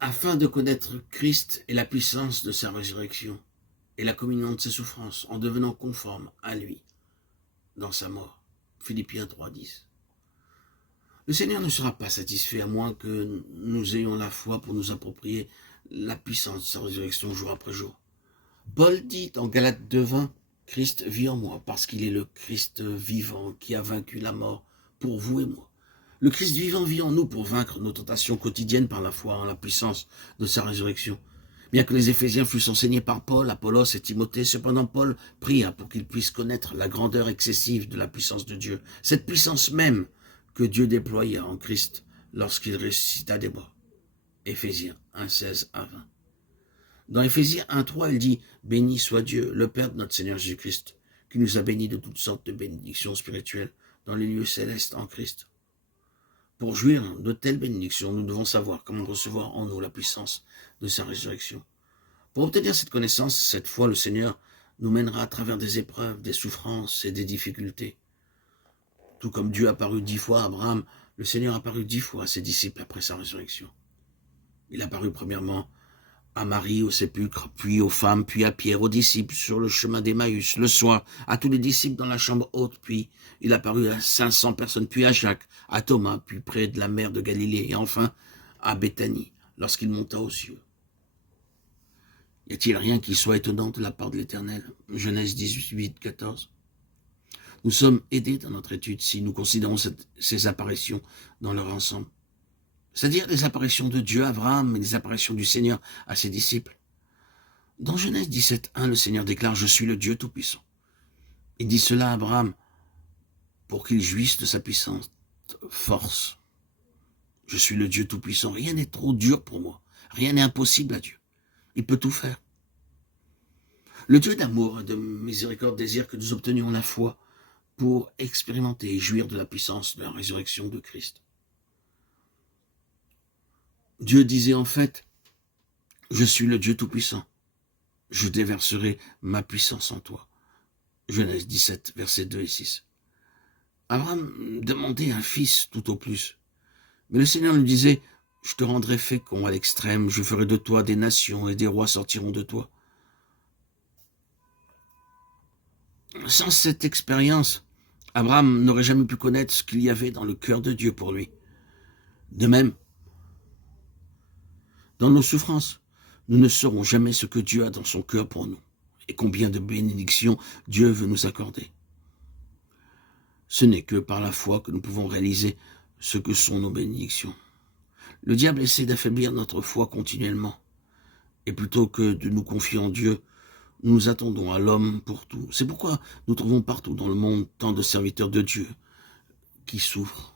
afin de connaître Christ et la puissance de sa résurrection et la communion de ses souffrances, en devenant conforme à lui dans sa mort. Philippiens 3,10. Le Seigneur ne sera pas satisfait à moins que nous ayons la foi pour nous approprier la puissance de sa résurrection jour après jour. Paul dit en Galates 2,20, Christ vit en moi parce qu'il est le Christ vivant qui a vaincu la mort pour vous et moi. Le Christ vivant vit en nous pour vaincre nos tentations quotidiennes par la foi en la puissance de sa résurrection. Bien que les Éphésiens fussent enseignés par Paul, Apollos et Timothée, cependant Paul pria pour qu'ils puissent connaître la grandeur excessive de la puissance de Dieu, cette puissance même que Dieu déploya en Christ lorsqu'il ressuscita des morts. Éphésiens 1,16 à 20. Dans Éphésiens 1,3, il dit « Béni soit Dieu, le Père de notre Seigneur Jésus-Christ, qui nous a bénis de toutes sortes de bénédictions spirituelles dans les lieux célestes en Christ. » Pour jouir de telles bénédictions, nous devons savoir comment recevoir en nous la puissance de sa résurrection. Pour obtenir cette connaissance, cette fois, le Seigneur nous mènera à travers des épreuves, des souffrances et des difficultés. Tout comme Dieu a apparu 10 fois à Abraham, le Seigneur a apparu 10 fois à ses disciples après sa résurrection. Il a apparu premièrement à Marie au sépulcre, puis aux femmes, puis à Pierre, aux disciples sur le chemin d'Emmaüs, le soir, à tous les disciples dans la chambre haute, puis il a apparu à 500 personnes, puis à Jacques, à Thomas, puis près de la mer de Galilée, et enfin à Béthanie, lorsqu'il monta aux cieux. Y a-t-il rien qui soit étonnant de la part de l'Éternel? Genèse 18, 14. Nous sommes aidés dans notre étude si nous considérons ces apparitions dans leur ensemble. C'est-à-dire les apparitions de Dieu à Abraham et les apparitions du Seigneur à ses disciples. Dans Genèse 17, 1, le Seigneur déclare « Je suis le Dieu Tout-Puissant ». Il dit cela à Abraham pour qu'il jouisse de sa puissante force. Je suis le Dieu Tout-Puissant. Rien n'est trop dur pour moi. Rien n'est impossible à Dieu. Il peut tout faire. Le Dieu d'amour et de miséricorde désire que nous obtenions la foi pour expérimenter et jouir de la puissance de la résurrection de Christ. Dieu disait en fait, je suis le Dieu Tout-Puissant, je déverserai ma puissance en toi. Genèse 17, versets 2 et 6. Abraham demandait un fils tout au plus, mais le Seigneur lui disait, je te rendrai fécond à l'extrême, je ferai de toi des nations et des rois sortiront de toi. Sans cette expérience, Abraham n'aurait jamais pu connaître ce qu'il y avait dans le cœur de Dieu pour lui. De même, dans nos souffrances, nous ne saurons jamais ce que Dieu a dans son cœur pour nous et combien de bénédictions Dieu veut nous accorder. Ce n'est que par la foi que nous pouvons réaliser ce que sont nos bénédictions. Le diable essaie d'affaiblir notre foi continuellement. Et plutôt que de nous confier en Dieu, nous attendons à l'homme pour tout. C'est pourquoi nous trouvons partout dans le monde tant de serviteurs de Dieu qui souffrent.